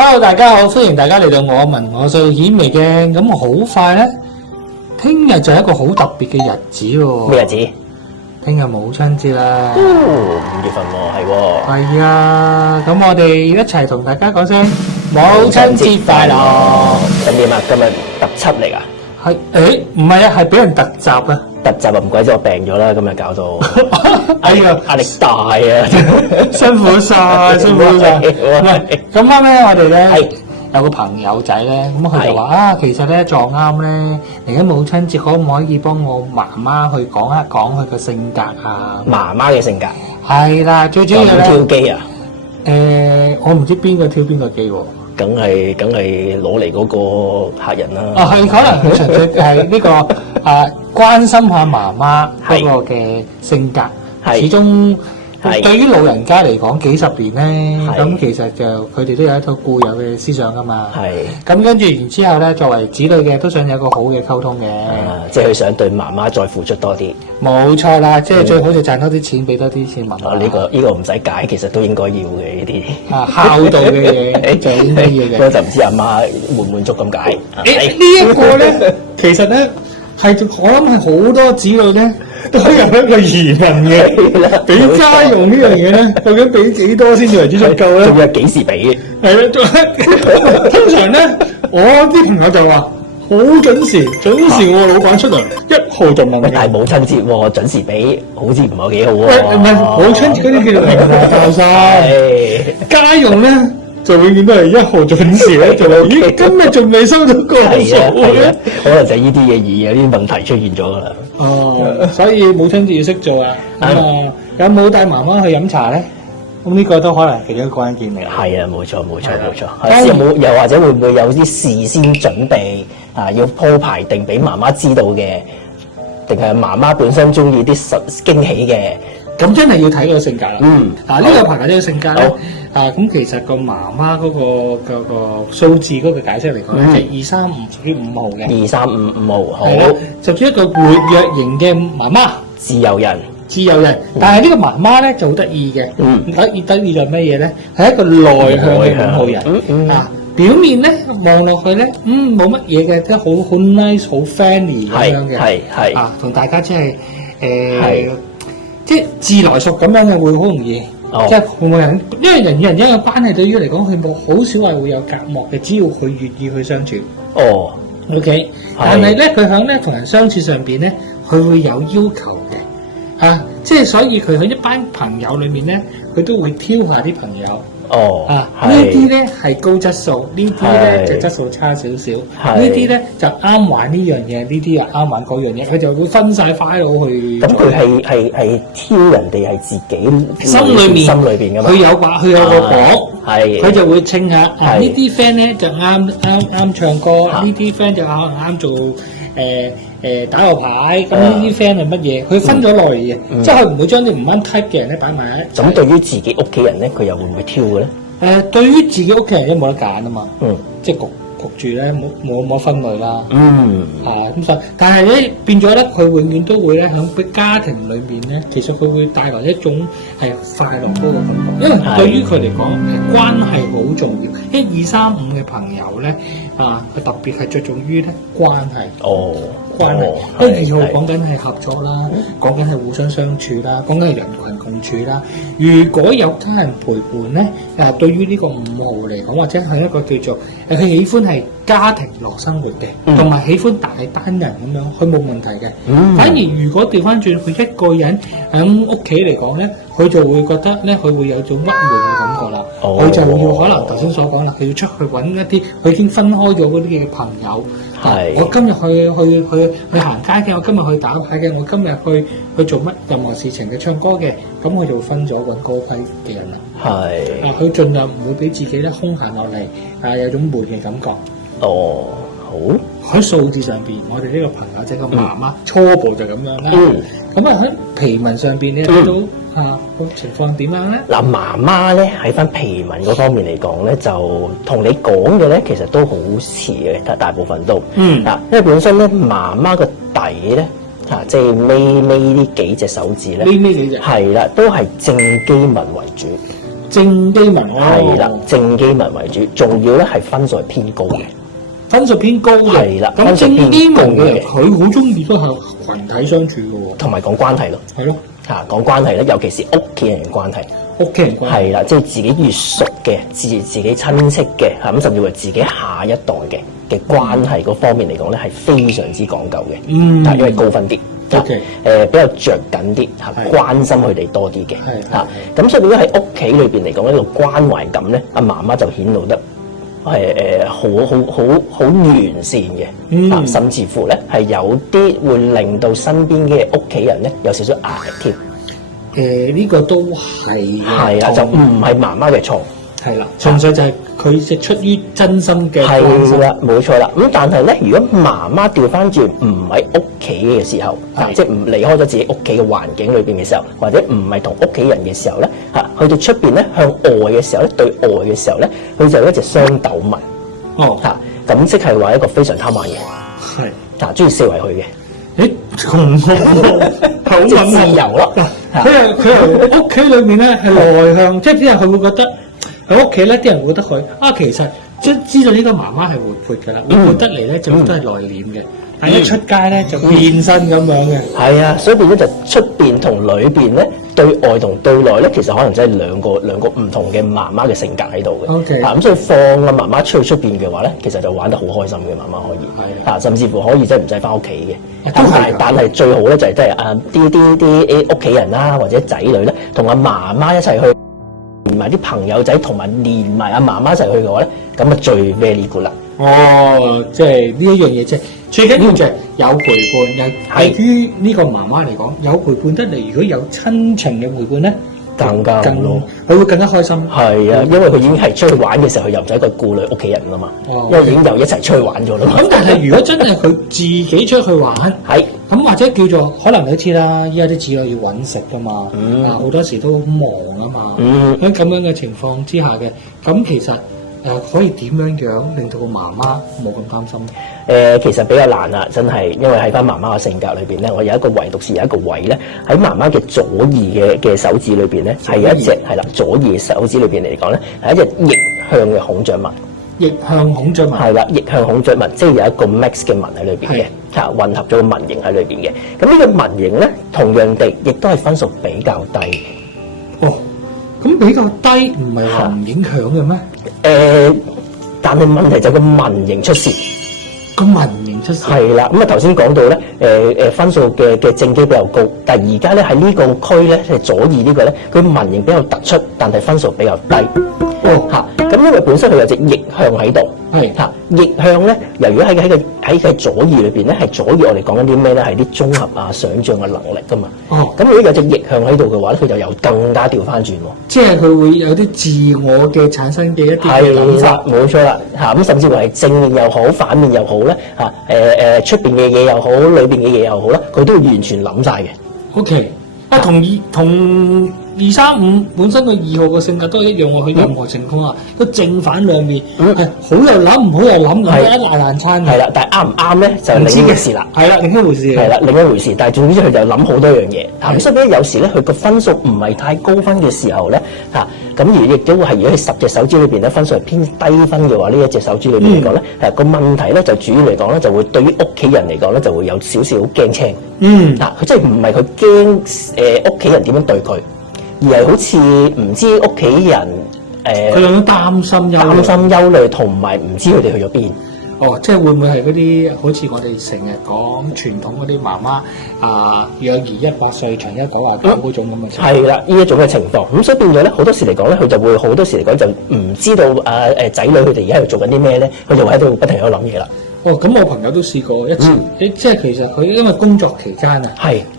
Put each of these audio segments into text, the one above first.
Hello， 大家好，歡迎大家嚟到我問我數顯微鏡。咁好快咧，聽日就係一個好特別嘅日子喎。咩日子？聽日母親節啦。 5月份喎，係喎。係啊，咁我哋一齊同大家講聲母親節快樂。咁點啊？今日特輯嚟㗎？係唔係啊，係俾人突襲啊！特輯啊，唔怪之我病咗啦，今日搞到哎呀，壓力大啊，辛苦晒，辛苦晒。唔係咁啱咧，我哋咧有個朋友仔咧，咁佢就話啊，其實咧撞啱咧，嚟緊母親節，可唔可以幫我媽媽去講一講佢個性格啊？媽媽嘅性格係啦，最主要咧挑機啊！我唔知邊個挑邊個機喎。梗係攞嚟嗰個客人啦。啊，係可能佢純粹係呢個關心下媽媽嗰個嘅性格，始終對於老人家嚟講幾十年咧，咁其實就佢哋都有一套固有嘅思想噶嘛。係。咁跟住然之後咧，作為子女嘅都想有個好嘅溝通嘅。即係佢想對媽媽再付出多啲。冇錯啦，即係最好就賺多啲錢，俾多啲錢媽媽。呢個唔使解，其實都應該要嘅呢啲。孝道嘅嘢就應該要嘅。不過就唔知阿媽滿唔滿足咁解。呢一個咧，其實咧係我諗係好多子女咧。都有一個疑問嘅，俾家用呢樣嘢咧，究竟俾幾多先至為之足夠咧？仲要幾時俾？係啦，通常咧，我啲朋友就話好準時我老闆出糧1號就問。但係母親節喎，準時俾，好似唔係幾好喎。唔係母親節嗰啲叫做明華教曬，家用咧。就永遠都係1號準時咧，就話咦，今日仲未收到個數嘅，可能就係呢啲嘢而有啲問題出現咗噶啦。哦，所以母親節要識做啊。有冇帶媽媽去飲茶咧？咁呢個都可能係其中一個關鍵嚟。係啊，冇錯。有冇又或者會唔會有啲事先準備啊？要鋪排定俾媽媽知道嘅，定係媽媽本身中意啲驚喜嘅？咁真係要睇個性格啦。呢個朋友呢個性格咧，咁其實個媽媽嗰個數字嗰個解釋嚟講咧，即係235屬於5號嘅。235號，好。就屬於一個活躍型嘅媽媽。自由人。但係呢個媽媽咧就好得意嘅。得意就係乜嘢咧？係一個內向嘅5號人。表面咧望落去咧，冇乜嘢嘅，即係好 nice、好 friendly 咁樣嘅。係。同大家即係即係自來熟咁樣嘅會好容易，即係每個人，因為人與人之間嘅關係對於嚟講，佢冇好少係會有隔膜嘅，只要佢願意去相處。OK，但係咧佢喺咧同人相處上邊咧，佢會有要求嘅，即係所以佢喺一班朋友裏面咧，佢都會挑下啲朋友。呢啲咧係高質素，呢啲咧就質素差少少，呢啲咧就啱玩呢樣嘢，呢啲又啱玩嗰樣嘢，佢就會分晒 file 去。咁佢係挑人哋係自己心裏邊噶嘛？佢有個榜，佢就會稱下呢啲 friend 咧就啱唱歌，呢啲 friend 就可能啱做打個牌，咁呢啲 friend 係乜嘢？佢分咗類嘅，即係佢唔會將啲唔啱 type 嘅人咧擺埋一齊。咁對於自己屋企人咧，佢又會唔會挑嘅咧？對於自己屋企人都冇得揀啊嘛，即係焗住咧，冇分類啦。咁所以，但係咧變咗咧，佢永遠都會咧喺家庭裏面咧，其實佢會帶來一種係快樂嗰個感覺，因為對於佢嚟講係關係好重要。1235嘅朋友咧，佢特別係着重於咧關係。關係，2號講緊係合作啦，講緊係互相相處啦，講緊係人群共處啦。如果有家人陪伴咧，對於呢個5號嚟講，或者係一個叫做佢喜歡係家庭樂生活嘅，同埋喜歡大班人咁樣，佢冇問題嘅。反而如果調翻轉佢一個人喺屋企嚟講咧，佢就會覺得咧，佢會有種鬱悶嘅感覺啦。佢就要可能頭先所講啦，佢要出去揾一啲佢已經分開咗嗰啲嘅朋友。我今日去行街嘅，我今日去打牌嘅，我今日去做乜任何事情嘅，唱歌嘅，咁佢就分咗揾嗰批嘅人啦。佢盡量唔會俾自己咧空閒落嚟，有種悶嘅感覺。好。喺數字上邊，我哋呢個朋友即係個媽媽，初步就咁樣啦。咁喺皮紋上邊，你睇到個情況點樣咧？嗱，媽媽咧喺翻皮紋嗰方面嚟講咧，就同你講嘅咧，其實都好似嘅，大部分都。因為本身咧媽媽個底咧，即係尾呢幾隻手指咧，尾幾隻係啦，都係正箕紋為主。正基文係啦，正基文為主，仲要咧係分數係偏高嘅。分數偏高嘅，係啦，咁正基文嘅佢好中意都係群體相處嘅喎，同埋講關係咯，係咯，講關係咧，尤其是屋企人嘅關係，屋企人關係係啦，即係自己越熟嘅，自己親戚嘅，咁甚至乎自己下一代嘅關係嗰方面嚟講咧，係非常之講究嘅，因為高分啲。OK，比較着緊啲關心佢哋多啲嘅，咁所以如果喺屋企裏邊嚟講呢個關懷感咧，阿媽媽就顯露得係好完善嘅，甚至乎咧係有啲會令到身邊嘅屋企人咧有少少壓力添。呢個都係啦，就唔係媽媽嘅錯。係啦，純粹就係佢係出於真心嘅關心。係啦，冇錯啦。咁但係咧，如果媽媽調翻轉唔喺屋企嘅時候，即係唔離開咗自己屋企嘅環境裏邊嘅時候，或者唔係同屋企人嘅時候咧，去到出邊咧向外嘅時候咧，對外嘅時候咧，佢就有一隻雙斗紋。咁即係話一個非常貪玩嘅，中意四圍去嘅。好自由咯。佢由屋企裏面咧係內向，即係啲人佢會覺得。喺屋企咧，啲人會覺得佢其實即係知道呢個媽媽係活潑㗎啦，活潑得嚟咧就都係內斂嘅，但係一出街咧就變身咁樣嘅。係啊，所以變咗就出邊同裏邊咧，對外同對內咧，其實可能真係兩個唔同嘅媽媽嘅性格喺度嘅。OK，咁所以放個媽媽出去出邊嘅話咧，其實就玩得好開心嘅，媽媽可以，甚至乎可以真係唔使翻屋企嘅。但係最好咧就係真係啲屋企人啦，或者仔女咧，同阿媽媽一齊去。連埋啲朋友仔同埋連埋阿媽媽一齊去嘅話咧，咁啊最 very good 啦。即係呢一樣嘢，即係最緊要就係有陪伴。對於呢個媽媽嚟講，有陪伴得嚟，如果有親情嘅陪伴咧，更加好咯。佢會更加開心。係啊，因為佢已經係出去玩嘅時候，佢又唔使佢顧慮屋企人啦嘛。因為已經又一齊出去玩咗啦嘛。咁但係如果真係佢自己出去玩，咁或者叫做可能你都知啦，依家啲子女要揾食噶嘛，好多時都好忙啊嘛。喺咁樣嘅情況之下嘅，咁其實可以點樣令到個媽媽冇咁擔心？其實比較難啦，真係，因為喺翻媽媽嘅性格裏邊咧，我有一個唯獨是有一個位咧，喺媽媽嘅左耳嘅手指裏邊咧，係有一隻左耳手指裏邊嚟講咧，係一隻逆向嘅孔雀紋。逆向孔雀紋係啦，逆向孔雀紋，即係有一個 max 嘅紋喺裏邊嘅，混合咗個紋型喺裏邊嘅。咁呢個紋型咧，同樣地亦都係分數比較低。咁比較低唔係話唔影響嘅咩？但係問題就個紋型出事。個紋型出事係啦，咁頭先講到咧，分數嘅正基比較高，但係而家咧喺呢個區咧，係左耳呢個咧，佢紋型比較突出，但係分數比較低。咁因為本身佢有隻逆向喺度，逆向咧，由於喺左耳裏邊咧，係左耳我哋講緊啲咩咧？係啲綜合想像嘅能力噶嘛。咁如果有隻逆向喺度嘅話咧，佢就有更加調翻轉喎。即係佢會有啲自我嘅產生嘅一啲嘅諗法。冇錯啦，咁甚至乎係正面又好，反面又好咧，出邊嘅嘢又好，裏邊嘅嘢又好啦，佢都會完全諗晒嘅。OK，同235本身個2號嘅性格都一樣喎，佢任何情況下都正反兩面，好又諗，唔好又諗，咁一爛餐嘅。係啦，但係啱唔啱咧就另一回事啦。係啦，另一回事。係啦，另一回事。但係總之佢就諗好多樣嘢。所以咧有時咧佢個分數唔係太高分嘅時候咧，咁而亦都係如果係10隻手指裏邊咧分數係偏低分嘅話，呢一隻手指裏邊嚟講咧，個問題咧就主要嚟講咧就會對於屋企人嚟講咧就會有少少驚青。佢即係唔係佢驚屋企人點樣對佢。而係好似唔知屋企人佢有種擔心憂慮，同埋唔知佢哋去咗邊。即係會唔會係嗰啲好似我哋成日講傳統嗰啲媽媽養兒100歲，長憂929嗰種咁嘅情況。係啦，呢一種嘅情況。咁所以變咗咧，好多時嚟講咧，佢就會好多時嚟講就唔知道仔女佢哋而家喺度做緊啲咩咧，佢就會喺度不停喺度諗嘢啦。咁我朋友都試過一次，即係其實佢因為工作期間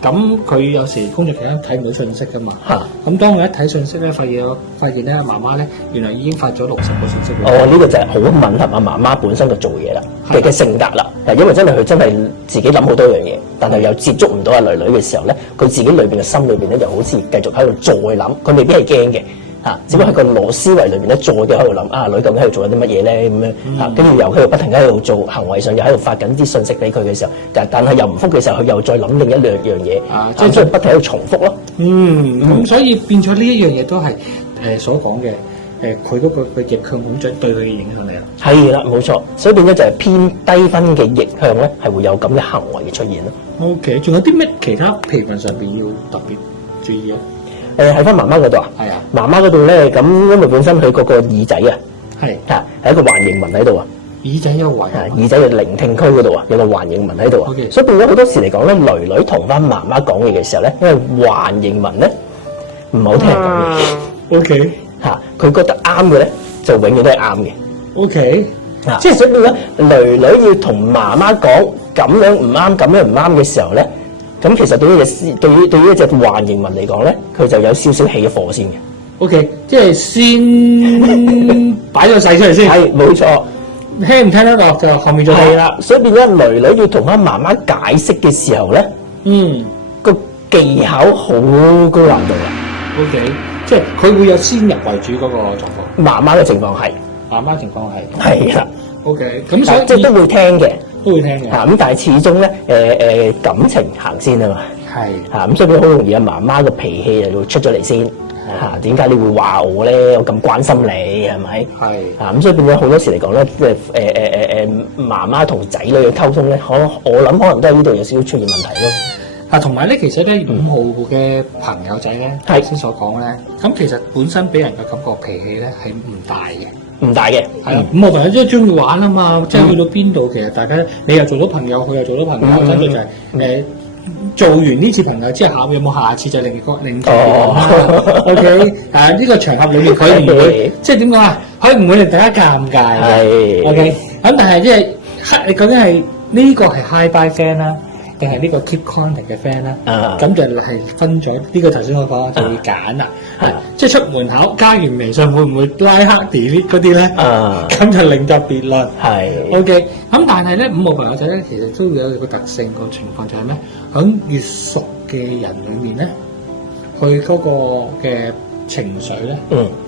咁佢有時工作期間睇唔到信息噶嘛，咁當佢一睇信息咧，發現咧媽媽咧原來已經發咗60個信息。呢個就係好吻合阿媽媽本身嘅做嘢啦嘅性格啦。因為真係佢真係自己諗好多樣嘢，但係又接觸唔到阿女女嘅時候咧，佢自己裏邊嘅心裏邊咧，又好似繼續喺度再諗，佢未必係驚嘅。只不過喺個腦思維裏邊咧，再嘅喺度諗女究竟喺度做緊啲乜嘢咧咁樣，跟住又喺度不停喺度做行為上，又喺度發緊啲信息俾佢嘅時候，但係又唔覆嘅時候，佢又再諗另一兩樣嘢，即係不停喺度重複咯。咁所以變咗呢一樣嘢都係所講嘅佢嗰個逆向孔雀對佢嘅影響嚟啦。係啦，冇錯，所以變咗就係偏低分嘅逆向咧，係會有咁嘅行為嘅出現咯。OK，仲有啲咩其他皮紋上邊要特別注意啊？喺翻媽媽嗰度啊，係啊，媽媽嗰度咧，咁因為本身佢嗰個耳仔啊，係一個環形紋喺度啊。耳仔有環，耳仔嘅聆聽區嗰度啊，有個環形紋喺度啊， Okay. 所以變咗好多時嚟講咧，囡囡同翻媽媽講嘢嘅時候咧，因為環形紋咧唔好聽人講嘢。OK，佢覺得啱嘅咧，就永遠都係啱嘅。OK，即係所以變咗囡囡要同媽媽講咁樣唔啱，咁樣唔啱嘅時候咧，咁其實對於一隻環形紋嚟講咧，佢就有少少起火先嘅。OK， 即係先擺咗勢出嚟先。係，冇錯。聽唔聽得落就後面再係啦，所以變咗囡囡要同翻媽媽解釋嘅時候咧，個技巧好高難度啦。OK， 即係佢會有先入為主嗰個狀況。媽媽嘅情況係，媽媽情況係。係啦。OK， 咁所以即係都會聽嘅，都會聽嘅。咁但係始終咧，感情行先啊嘛。係。咁所以好容易媽媽嘅脾氣就會出咗嚟先。點解你會話我咧？我咁關心你係咪？係。咁所以變咗好多時嚟講咧，即係媽媽同仔女嘅溝通咧，我諗可能都係呢度有少少出現問題咯。同埋咧，其實咧5號嘅朋友仔咧，頭先所講咧，咁其實本身俾人嘅感覺脾氣咧係唔大嘅，唔大嘅。係啦，5號朋友即係中意玩啊嘛，即係去到邊度，其實大家你又做到朋友，佢又做到朋友，跟住就係做完呢次朋友之後，有冇下次就另個別啦 ？OK， 呢個場合裏面佢唔會，即係點講啊？佢唔會令大家尷尬嘅。OK， 咁但係即係你究竟係呢個係 Hi Bye friend 啦，定係呢個 Keep Contact 嘅 friend 啦？咁就係分咗呢個頭先我講就要揀啦。即係出門口加完微信會唔會拉黑 delete 嗰啲咧？咁就另作別論。OK， 咁但係咧5號朋友仔咧，其實都有個特性個情況就係咩？喺越熟嘅人裏面咧，佢嗰個嘅情緒咧，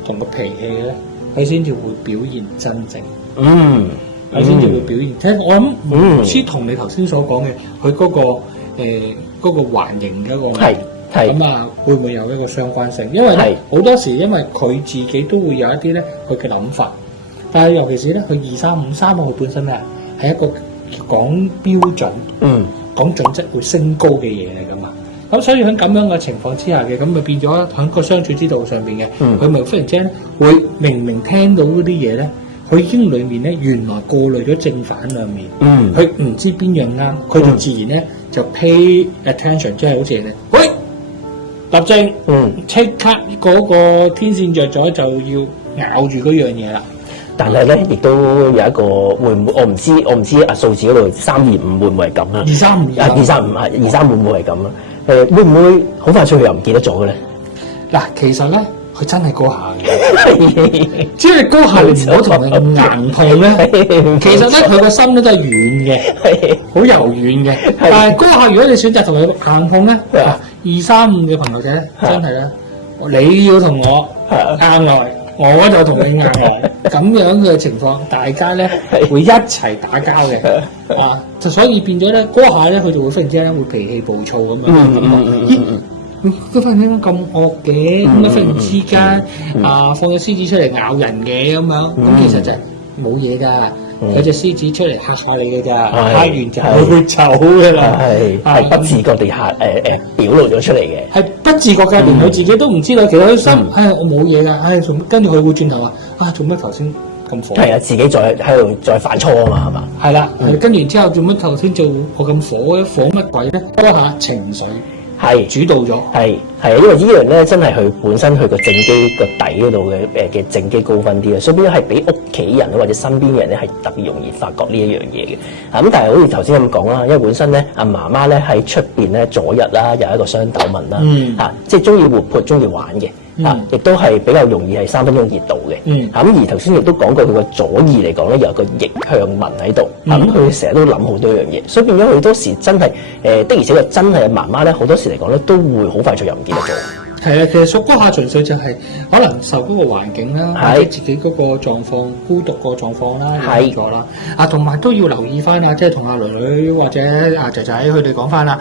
同個脾氣咧，佢先至會表現真正。佢先至會表現。聽我諗唔知同你頭先所講嘅，佢嗰個環形嗰個咁啊，會唔會有一個相關性？因為咧好多時，因為佢自己都會有一啲咧佢嘅諗法，但係尤其是咧佢235號本身咧係一個講標準。講準則會升高嘅嘢嚟噶嘛，咁所以喺咁樣嘅情況之下嘅，咁咪變咗喺個相處之道上邊嘅，佢咪忽然之間會明聽到嗰啲嘢咧，佢已經裡面咧原來過濾咗正反兩面，佢唔知邊樣啱，佢就自然咧就 pay attention， 即係好似人哋，喂，立正，即刻嗰個天線着咗就要咬住嗰樣嘢啦。但係咧，亦都有一個會唔會？我唔知數字嗰度325會唔會係咁啦？235會唔會係咁啦？會唔會好快脆佢又唔記得咗嘅咧？嗱，其實咧，佢真係高下嘅，只係高下你唔好同佢硬碰咧。其實咧，佢個心咧都係軟嘅，好柔軟嘅。但係高下，如果你選擇同佢硬碰咧，235嘅朋友仔咧，真係咧，你要同我硬來。我就同你硬來，咁樣嘅情況，大家咧會一齊打交嘅，就所以變咗咧嗰下咧，佢就會忽然之間會脾氣暴躁咁樣，佢忽然之間咁惡嘅，咁忽然之間放隻獅子出嚟咬人嘅咁樣，咁其實就係冇嘢㗎。有隻獅子出嚟嚇下你嘅咋，嚇完就會走嘅啦，係不自覺地表露咗出嚟嘅，係不自覺嘅，連佢自己都唔知道。其實佢心，我冇嘢㗎，做乜？跟住佢會轉頭話，做乜頭先咁火？係啊，自己喺度再犯錯啊嘛，係嘛？係啦，跟住之後做乜頭先做我咁火咧？火乜鬼咧？嗰下情緒係主導咗，係因為呢樣咧真係佢本身佢個正機個底嗰度嘅正機高分啲啊，所以變咗係比屋企人或者身邊嘅人咧係特別容易發覺呢一樣嘢嘅。咁但係好似頭先咁講啦，因為本身咧阿媽媽咧喺出邊咧左日啦有一個雙斗紋啦，即係中意活潑、中意玩嘅。亦都係比較容易係3分鐘熱度嘅。咁而頭先亦都講過佢個左耳嚟講咧，有個逆向紋喺度。咁佢成日都諗好多樣嘢，所以變咗佢好多時真係的而且確真係媽媽咧，好多時嚟講咧都會好快脆又唔記得咗。係啊，其實屬嗰下純粹就係可能受嗰個環境啦，或者自己嗰個狀況、孤獨個狀況啦，影響咗啦。同埋都要留意翻即係同阿女或者阿仔仔佢哋講翻啦。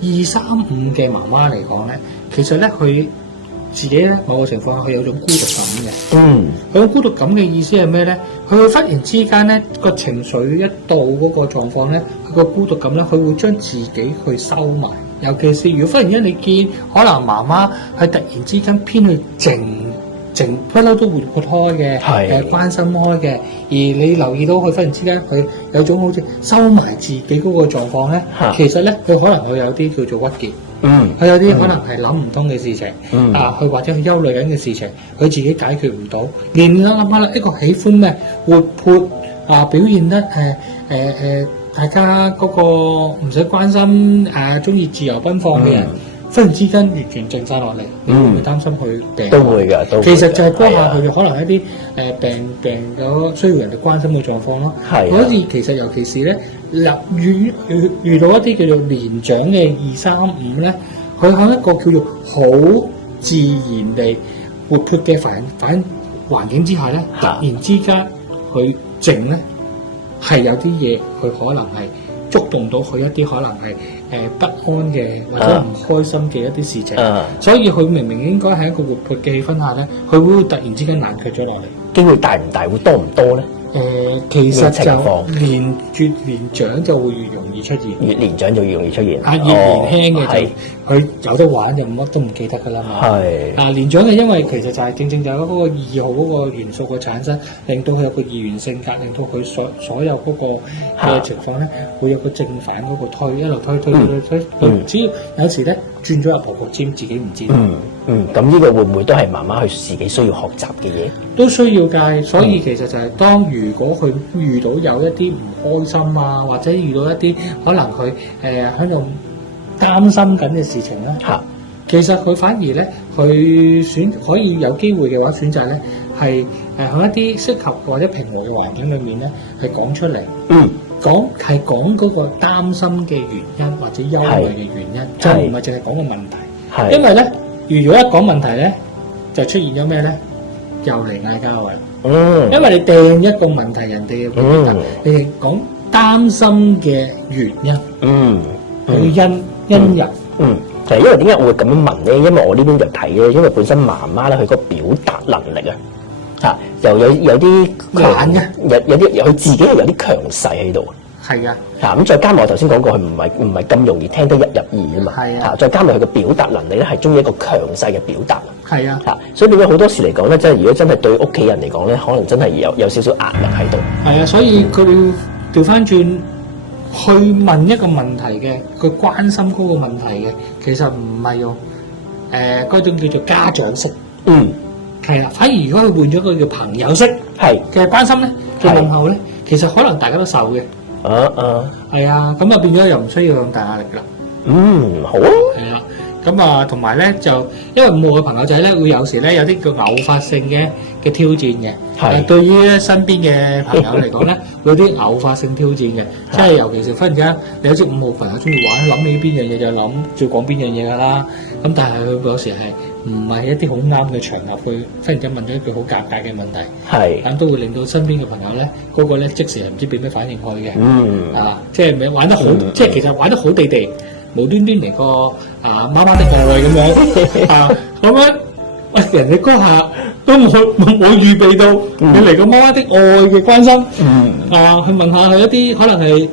235嘅媽媽嚟講咧，其實咧佢自己咧某個情況佢有種孤獨感嘅。嗯，佢種孤獨感嘅意思係咩咧？佢會忽然之間咧個情緒一到嗰個狀況咧，佢個孤獨感咧，佢會將自己去收埋。尤其是如果忽然間你見可能媽媽係突然之間偏去靜不嬲都活潑開嘅，關心開嘅，而你留意到佢忽然之間佢有種好似收埋自己嗰個狀況咧，其實咧佢可能會有啲叫做鬱結。佢有啲可能係諗唔通嘅事情，佢或者佢憂慮緊嘅事情，佢自己解決唔到。連諗下啦，一個喜歡咩活潑表現得大家嗰個唔使關心中意自由奔放嘅人，忽然之間完全靜晒落嚟，你會唔會擔心佢病？都會㗎，都會。其實就係嗰下佢哋可能係一啲病咗需要人哋關心嘅狀況咯。所以其實尤其是咧，遇到一啲叫做年長嘅235咧，佢喺一個叫做好自然地活潑嘅反環境之下咧，突然之間佢靜咧，係有啲嘢佢可能係觸動到佢一啲可能係不安嘅或者唔開心嘅一啲事情，所以佢明明應該喺一個活潑嘅氣氛下咧，佢會突然之間冷卻咗落嚟。機會大唔大？會多唔多咧？其實就年長就會越容易出現，越年長就越容易出現。越年輕嘅就佢有得玩就乜都唔記得㗎啦嘛。年長嘅因為其實就係正正就係嗰個2號嗰個元素嘅產生，令到佢有個二元性格，令到佢所有嗰個嘅情況咧，會有個正反嗰個推，一路推。只要有時咧轉咗入牛角尖，自己唔知道。咁呢個會唔會都係媽媽佢自己需要學習嘅嘢？都需要㗎，所以其實就係如果佢遇到有一啲唔開心啊，或者遇到一啲可能佢喺度擔心緊嘅事情咧，其實佢反而咧，佢可以有機會嘅話選擇咧，係喺一啲適合或者平和嘅環境裏面咧，係講出嚟，講嗰個擔心嘅原因或者憂慮嘅原因，就唔係淨係講個問題，因為咧，如果一講問題咧，就出現咗咩咧？又嚟嗌交啊！因為你掟一個問題，人哋嘅回答，你哋講擔心嘅原因，佢因由，就係因為點解我會咁樣問咧？因為我呢邊就睇咧，因為本身媽媽咧，佢個表達能力又有啲強嘅，有啲佢自己又有啲強勢喺度。係啊，咁再加埋我頭先講過，佢唔係咁容易聽得入耳啊嘛。係啊，再加埋佢嘅表達能力咧，係中意一個強勢嘅表達。係啊，所以變咗好多時嚟講咧，真係如果真係對屋企人嚟講咧，可能真係有少少壓力喺度。係啊，所以佢調翻轉去問一個問題嘅，佢關心嗰個問題嘅，其實唔係用嗰種叫做家長式。係啊，反而如果佢換咗個叫朋友式嘅關心咧，嘅問候咧，其實可能大家都受嘅。係啊，咁啊變咗又唔需要咁大壓力啦。好啊。係啦，咁啊同埋咧就因為5號嘅朋友仔咧，會有時咧有啲叫偶發性嘅挑戰嘅。係。對於身邊嘅朋友嚟講咧，有啲偶發性挑戰嘅，即係尤其是忽然間你有啲5號朋友中意玩，諗起邊樣嘢就講邊樣嘢㗎啦。咁但係佢有時係唔係一啲好啱嘅場合，去忽然間問咗一句好尷尬嘅問題，咁都會令到身邊嘅朋友咧，嗰個咧即時係唔知俾咩反應佢嘅，即係玩得好，即係其實玩得好地地，無端端嚟個媽媽的愛咁樣，咁樣喂人哋嗰下都冇預備到，你嚟個媽媽的愛嘅關心，去問下佢一啲可能係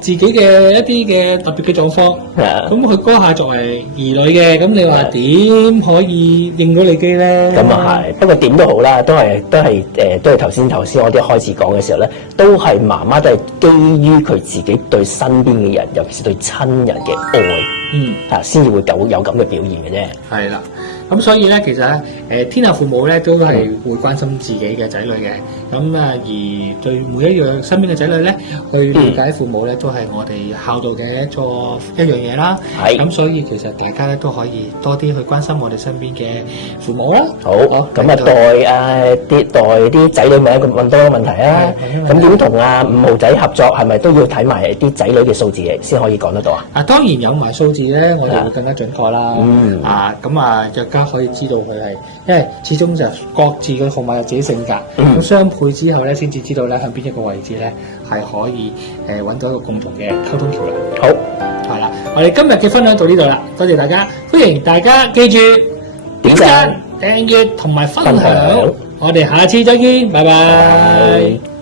自己嘅一啲嘅特別嘅狀況，咁佢嗰下作為兒女嘅，咁你話點可以應到你機咧？咁啊係，不過點都好啦，都係頭先我哋開始講嘅時候咧，都係媽媽都係基於佢自己對身邊嘅人，尤其是對親人嘅愛，先至會有咁嘅表現嘅啫。係啦。咁所以咧，其實咧，天下父母咧都係會關心自己嘅仔女嘅。咁而對每一樣身邊嘅仔女咧，去了解父母咧，都係我哋孝道嘅一樣嘢啦。係。咁所以其實大家咧都可以多啲去關心我哋身邊嘅父母啦。好。咁啊，代啲仔女問多個問題啊。咁點同5號仔合作，係咪都要睇埋啲仔女嘅數字嘅先可以講得到啊？當然有埋數字咧，我哋會更加準確啦。更加可以知道佢係，因為始終就各自嘅號碼有自己性格，咁相配之後咧，先至知道咧喺邊一個位置咧係可以揾到一個共同嘅溝通橋樑。好，係啦，我哋今日嘅分享到呢度啦，多謝大家，歡迎大家記住點讚、訂閱同埋分分享享。我哋下次再見，拜拜。